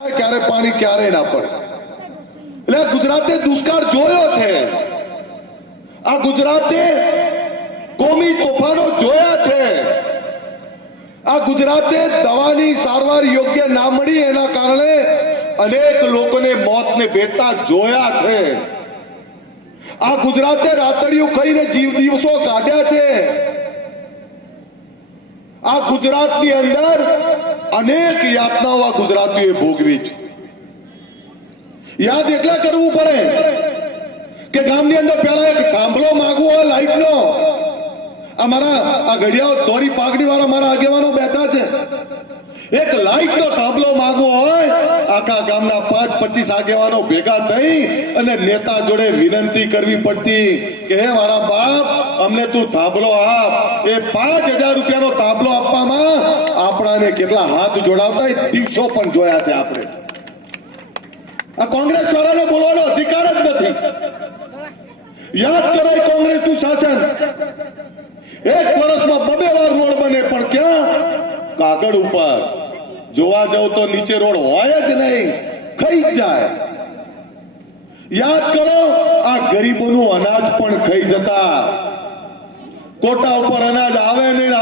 ક્યારે પાણી ક્યારે ના પડે એટલે ગુજરાતે દુષ્કાળ જોયો છે આ ગુજરાતે કોમી તોફાનો જોયા છે આ ગુજરાતે દવાની સારવાર યોગ્ય ના મળી એના કારણે અનેક લોકોને મોતને ભેટતા જોયા છે આ ગુજરાતે રાતડિયું ખાઈને દિવસો કાઢ્યા છે આ ગુજરાતની અંદર અનેક યાતનાઓ આ ગુજરાતીઓએ ભોગવી છે યાદ એટલા કરવું પડે કે ગામની અંદર પહેલા એક થાંભલો માંગવો હોય લાઈટનો અમારા આ ઘડિયાળ ધોળી પાઘડી વાળા મારા આગેવાનો બેઠા છે એક લાઈટનો થાંભલો માંગવો હોય આખા ગામના 5-25 આગેવાનો ભેગા થઈ અને નેતા જોડે વિનંતી કરવી પડતી કે હે મારા બાપ અમને તું થાંભલો આપ એ 5,000 રૂપિયાનો થાંભલો આપવામાં આપણાને કેટલા હાથ જોડાવતા એ દિવસો પણ જોયા છે આપણે આ કોંગ્રેસ વાળાને બોલવાનો અધિકાર જ નથી યાદ કરો કોંગ્રેસનું શાસન એક વર્ષમાં 2 વાર રોડ બને પણ ક્યાં કાગળ ઉપર જોવા જાવ તો નીચે રોડ હોય જ નહીં ખાઈ જાય યાદ કરો આ ગરીબોનું અનાજ પણ ખાઈ જતા કોટા ઉપર અનાજ આવે નહીં